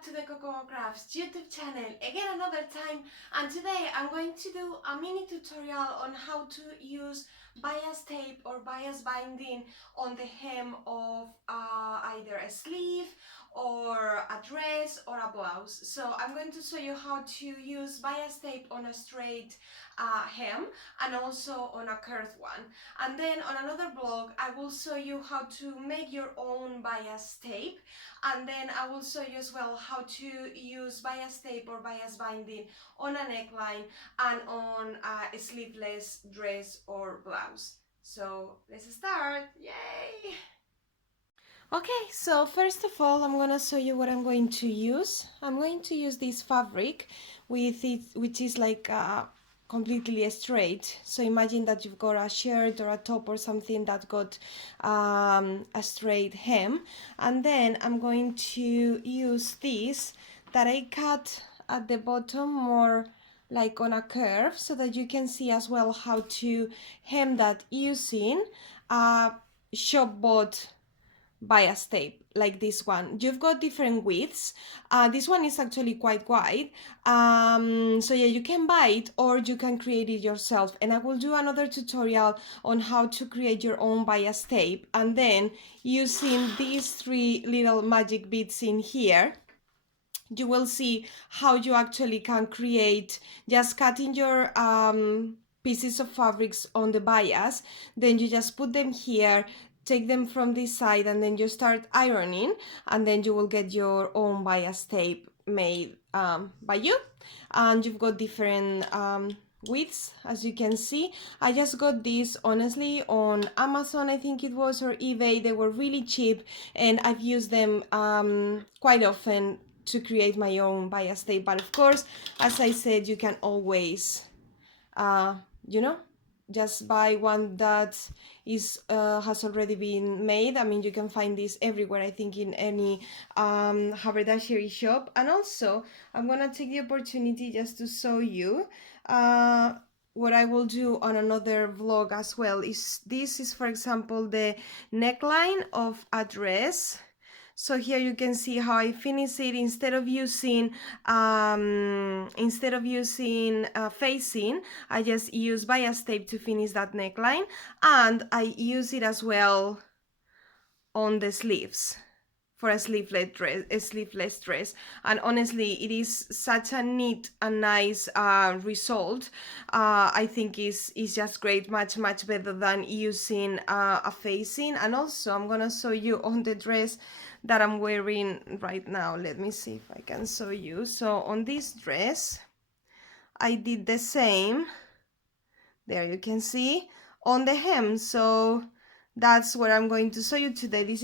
back to the Coco Crafts YouTube channel again another time, and today I'm going to do a mini tutorial on how to use bias tape or bias binding on the hem of either a sleeve or a dress or a blouse. So I'm going to show you how to use bias tape on a straight hem and also on a curved one, and then on another blog I will show you how to make your own bias tape, and then I will show you as well how to use bias tape or bias binding on a neckline and on a sleeveless dress or blouse. So let's start! Yay! Okay, so first of all I'm gonna show you what I'm going to use. I'm going to use this fabric with it, which is like completely straight. So imagine that you've got a shirt or a top or something that got a straight hem, and then I'm going to use this that I cut at the bottom more like on a curve, so that you can see as well how to hem that using a shop bought bias tape like this one. You've got different widths. This one is actually quite wide, so yeah, you can buy it or you can create it yourself, and I will do another tutorial on how to create your own bias tape, and then using these three little magic beads in here you will see how you actually can create, just cutting your pieces of fabrics on the bias, then you just put them here, take them from this side, and then you start ironing, and then you will get your own bias tape made by you. And you've got different widths, as you can see. I just got these honestly on Amazon, I think it was, or eBay. They were really cheap, and I've used them quite often to create my own bias tape. But of course, as I said, you can always you know, just buy one that is has already been made. I mean, you can find this everywhere, I think, in any haberdashery shop. And also I'm gonna take the opportunity just to show you what I will do on another vlog as well. This is, for example, the neckline of a dress. So here you can see how I finish it. Instead of using facing, I just use bias tape to finish that neckline, and I use it as well on the sleeves for a sleeveless dress. And honestly, it is such a neat and nice result. I think is just great, much better than using a facing. And also I'm gonna show you on the dress that I'm wearing right now. Let me see if I can show you. So on this dress I did the same. There you can see on the hem. So that's what I'm going to show you today. This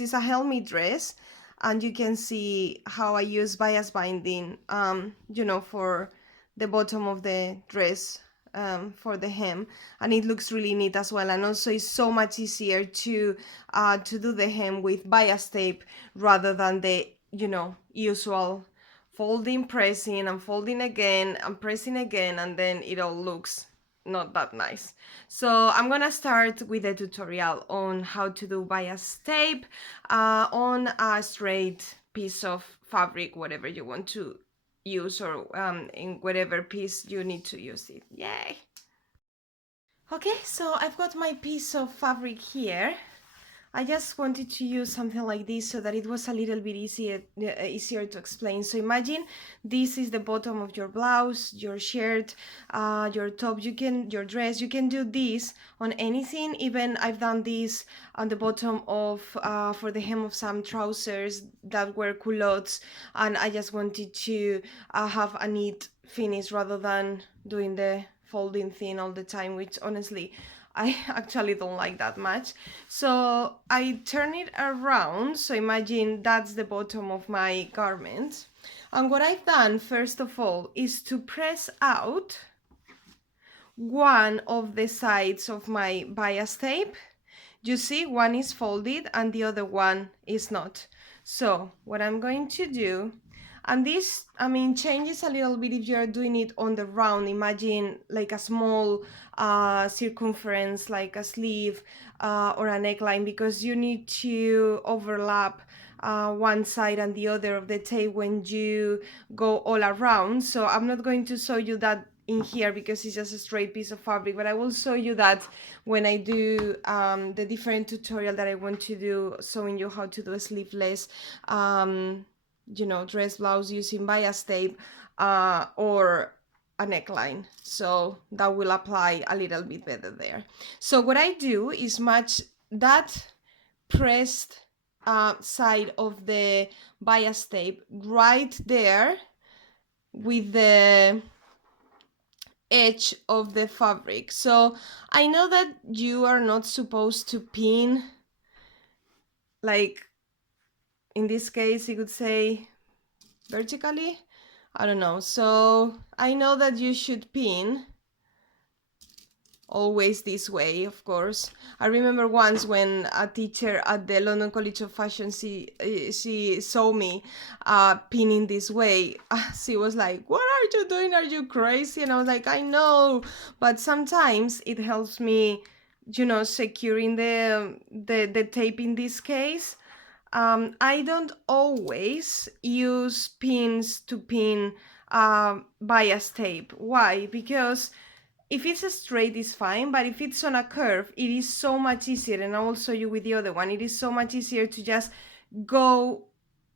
is a helmet dress, and you can see how I use bias binding you know, for the bottom of the dress, for the hem, and it looks really neat as well. And also it's so much easier to do the hem with bias tape rather than the, you know, usual folding, pressing and folding again and pressing again, and then it all looks not that nice. So I'm gonna start with a tutorial on how to do bias tape on a straight piece of fabric, whatever you want to use, or in whatever piece you need to use it. Yay! Okay, so I've got my piece of fabric here. I just wanted to use something like this so that it was a little bit easier to explain. So imagine this is the bottom of your blouse, your shirt, your top, your dress. You can do this on anything. Even I've done this on the bottom of for the hem of some trousers that were culottes, and I just wanted to have a neat finish rather than doing the folding thing all the time, which honestly I actually don't like that much. So I turn it around. So imagine that's the bottom of my garment. And what I've done, first of all, is to press out one of the sides of my bias tape. You see, one is folded and the other one is not. So what I'm going to do, and this, I mean, changes a little bit if you're doing it on the round. Imagine like a small circumference, like a sleeve or a neckline, because you need to overlap one side and the other of the tape when you go all around. So I'm not going to show you that in here because it's just a straight piece of fabric, but I will show you that when I do the different tutorial that I want to do, showing you how to do a sleeveless dress blouse using bias tape or a neckline. So that will apply a little bit better there. So what I do is match that pressed side of the bias tape right there with the edge of the fabric. So I know that you are not supposed to pin, like in this case you could say vertically, I don't know. So I know that you should pin always this way, of course. I remember once when a teacher at the London College of Fashion, she saw me pinning this way. She was like, "What are you doing? Are you crazy?" And I was like, "I know, but sometimes it helps me, securing the tape in this case." I don't always use pins to pin bias tape. Why? Because if it's a straight, it's fine, but if it's on a curve, it is so much easier, and I will show you with the other one, it is so much easier to just go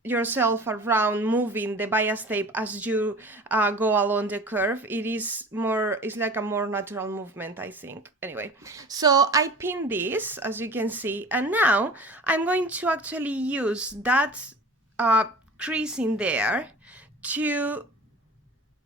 yourself around moving the bias tape as you go along the curve. It's like a more natural movement, I think. Anyway, so I pin this, as you can see, and now I'm going to actually use that crease in there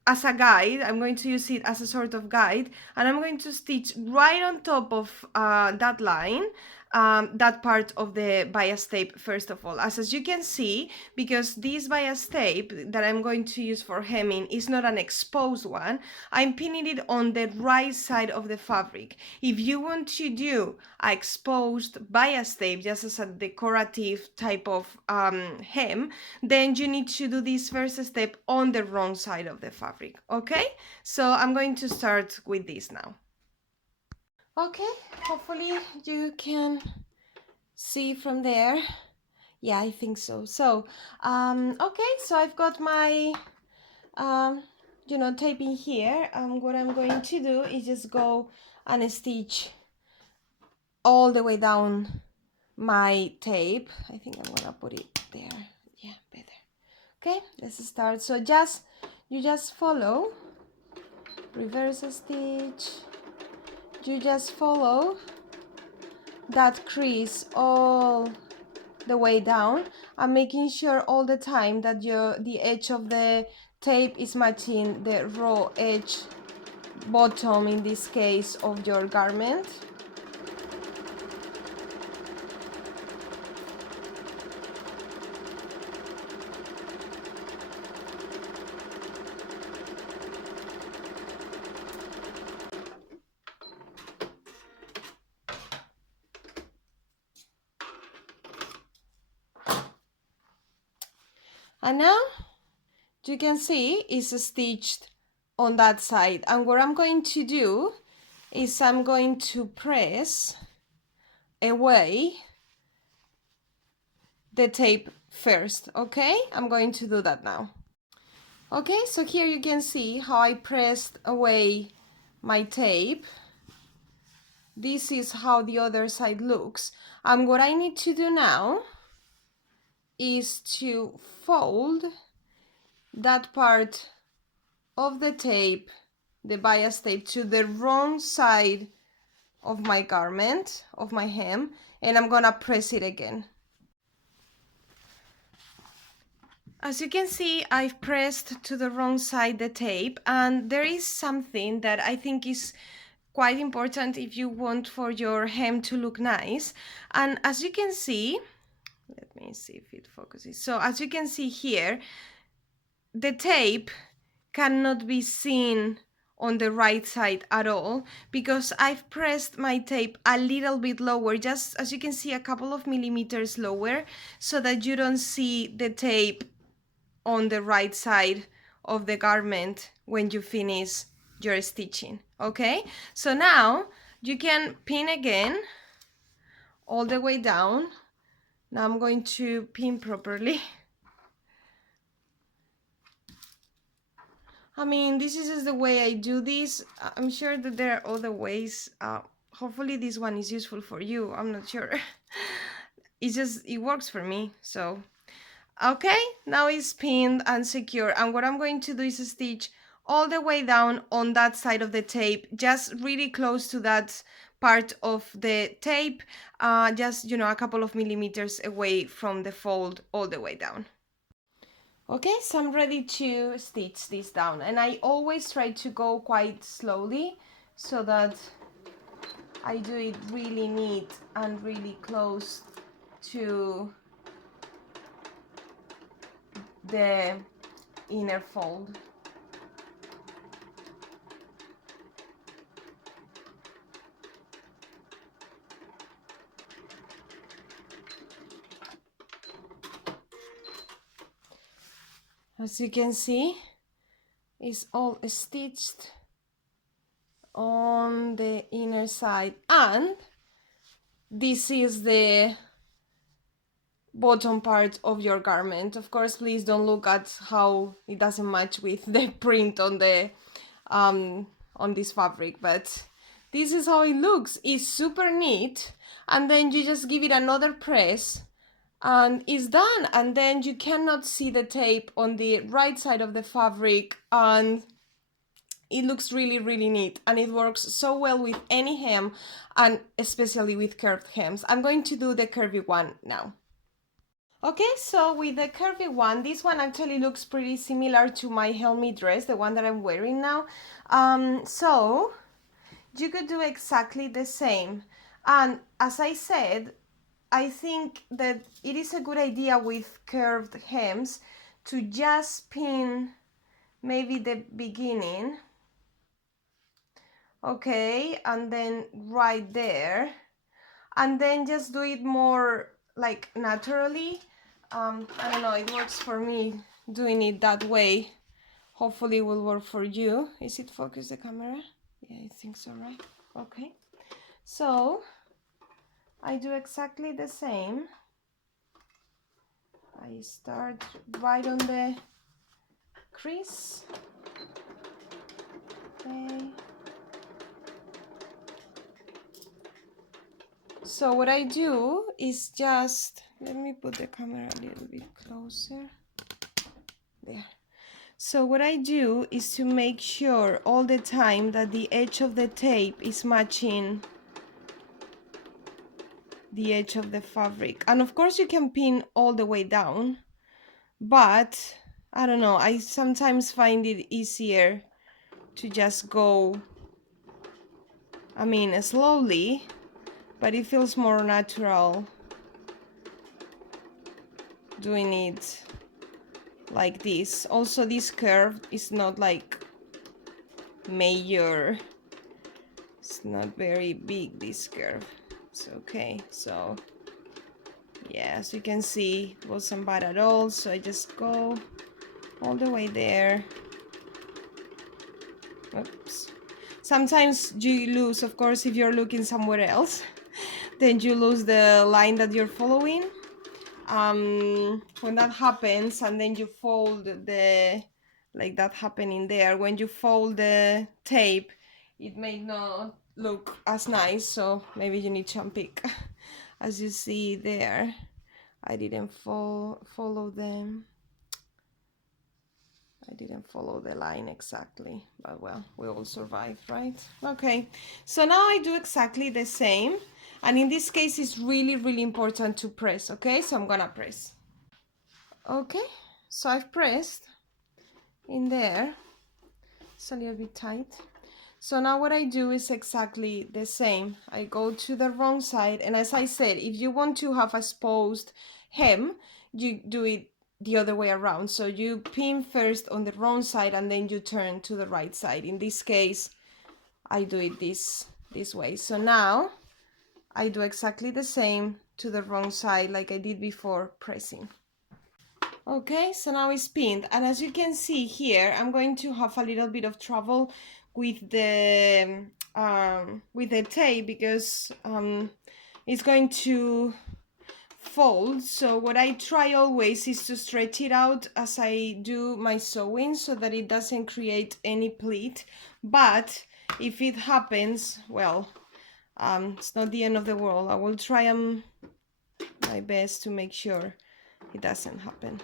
as a guide. I'm going to use it as a sort of guide, and I'm going to stitch right on top of that line, that part of the bias tape first of all. As you can see, because this bias tape that I'm going to use for hemming is not an exposed one, I'm pinning it on the right side of the fabric. If you want to do a exposed bias tape just as a decorative type of hem, then you need to do this first step on the wrong side of the fabric. Okay, so I'm going to start with this now. Okay, hopefully you can see from there. Yeah, I think so. So okay, so I've got my taping here, and what I'm going to do is just go and stitch all the way down my tape. I think I'm gonna put it there. Yeah, better. Okay, let's start. So you just follow, reverse stitch, you just follow that crease all the way down. I'm making sure all the time that the edge of the tape is matching the raw edge bottom, in this case, of your garment. And now you can see it's stitched on that side, and what I'm going to do is I'm going to press away the tape first. Okay, I'm going to do that now. Okay, so here you can see how I pressed away my tape. This is how the other side looks, and what I need to do now is to fold that part of the tape, the bias tape, to the wrong side of my garment, of my hem, and I'm gonna press it again. As you can see, I've pressed to the wrong side the tape, and there is something that I think is quite important if you want for your hem to look nice. And as you can see, let me see if it focuses. So as you can see here, the tape cannot be seen on the right side at all because I've pressed my tape a little bit lower, just as you can see, a couple of millimeters lower, so that you don't see the tape on the right side of the garment when you finish your stitching. Okay, so now you can pin again all the way down Now I'm going to pin properly. I mean, this is just the way I do this. I'm sure that there are other ways. Hopefully this one is useful for you. I'm not sure. It works for me, so. Okay, now it's pinned and secure. And what I'm going to do is stitch all the way down on that side of the tape, just really close to that part of the tape, just, you know, a couple of millimeters away from the fold all the way down. Okay, so I'm ready to stitch this down, and I always try to go quite slowly so that I do it really neat and really close to the inner fold. As you can see, it's all stitched on the inner side, and this is the bottom part of your garment. Of course, please don't look at how it doesn't match with the print on the on this fabric, but this is how it looks. It's super neat, and then you just give it another press and it's done. And then you cannot see the tape on the right side of the fabric, and it looks really, really neat, and it works so well with any hem, and especially with curved hems. I'm going to do the curvy one now. Okay, so with the curvy one, this one actually looks pretty similar to my helmet dress, the one that I'm wearing now. So you could do exactly the same. And as I said, I think that it is a good idea with curved hems to just pin maybe the beginning. Okay, and then right there. And then just do it more like naturally. I don't know, it works for me doing it that way. Hopefully it will work for you. Is it focused, the camera? Yeah, I think so, right? Okay. So I do exactly the same. I start right on the crease. Okay. So what I do is just, let me put the camera a little bit closer. There. So what I do is to make sure all the time that the edge of the tape is matching the edge of the fabric. And of course you can pin all the way down, but I don't know, I sometimes find it easier to just go, I mean, slowly, but it feels more natural doing it like this. Also, this curve is not like major, it's not very big, this curve. It's okay. So yeah, as you can see, it wasn't bad at all. So I just go all the way there. Oops. Sometimes you lose, of course, if you're looking somewhere else, then you lose the line that you're following. When that happens, and then you fold the, like that happening there, when you fold the tape, it may not look as nice, so maybe you need to unpick. As you see there, I didn't follow them. I didn't follow the line exactly, but well, we all survived, right? Okay, so now I do exactly the same, and in this case it's really, really important to press. Okay, so I'm gonna press. Okay, so I've pressed in there. It's a little bit tight. So now what I do is exactly the same. I go to the wrong side, and as I said, if you want to have a exposed hem, you do it the other way around. So you pin first on the wrong side and then you turn to the right side. In this case, I do it this way. So now I do exactly the same to the wrong side like I did before, pressing. Okay, so now it's pinned, and as you can see here, I'm going to have a little bit of trouble with the tape because it's going to fold, so what I try always is to stretch it out as I do my sewing so that it doesn't create any pleat. But if it happens, well, it's not the end of the world. I will try my best to make sure it doesn't happen.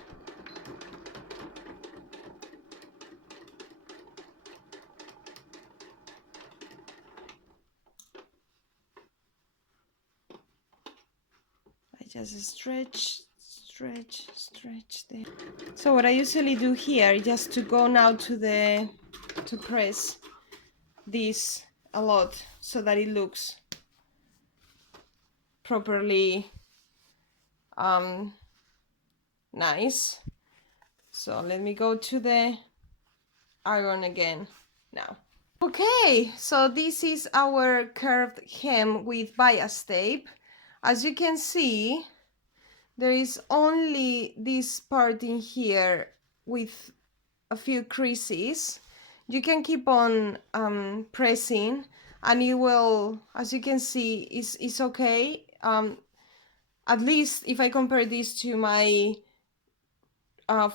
I just stretch there. So what I usually do here, just to go now to press this a lot so that it looks properly nice. So let me go to the iron again now. Okay, so this is our curved hem with bias tape. As you can see, there is only this part in here with a few creases. You can keep on pressing and it will, as you can see, it's okay. At least if I compare this to my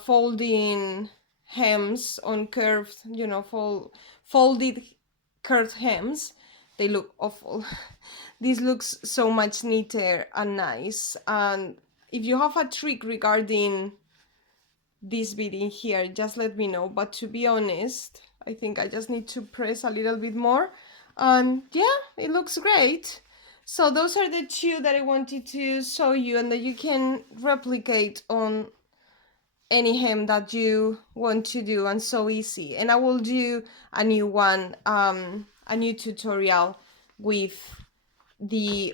folding hems on curved, you know, folded curved hems, they look awful. This looks so much neater and nice. And if you have a trick regarding this bit in here, just let me know. But to be honest, I think I just need to press a little bit more, and yeah, it looks great. So those are the two that I wanted to show you and that you can replicate on any hem that you want to do, and so easy. And I will do a new one, a new tutorial with the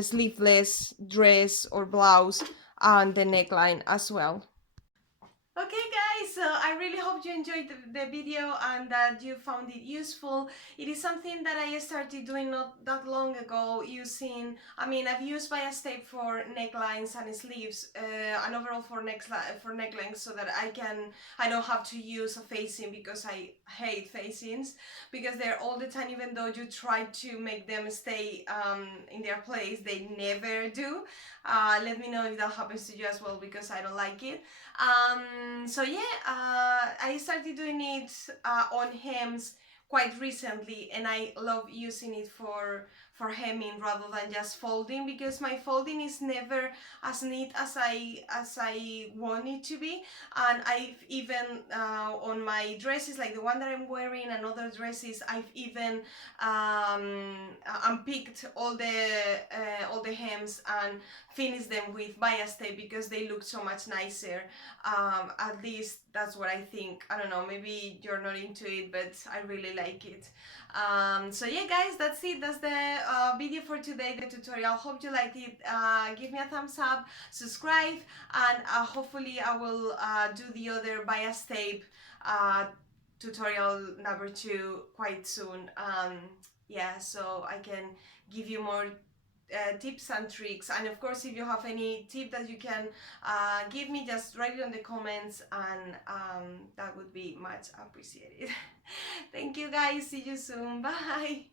sleeveless dress or blouse and the neckline as well. Okay guys, so I really hope you enjoyed the video and that you found it useful. It is something that I started doing not that long ago using, I've used bias tape for necklines and sleeves and overall for necklines so that I don't have to use a facing, because I hate facings because they're all the time, even though you try to make them stay in their place, they never do. Let me know if that happens to you as well, because I don't like it. So yeah, I started doing it on hems quite recently, and I love using it for hemming rather than just folding, because my folding is never as neat as I want it to be. And I've even on my dresses, like the one that I'm wearing and other dresses, I've even unpicked all the hems and finished them with bias tape because they look so much nicer. At least that's what I think. I don't know, maybe you're not into it, but I really like it. So yeah guys, that's it. That's the video for today, the tutorial. Hope you liked it. Give me a thumbs up, subscribe, and hopefully I will do the other bias tape tutorial number 2 quite soon. Yeah, so I can give you more tips and tricks. And of course, if you have any tip that you can give me, just write it in the comments, and that would be much appreciated. Thank you guys, see you soon, bye.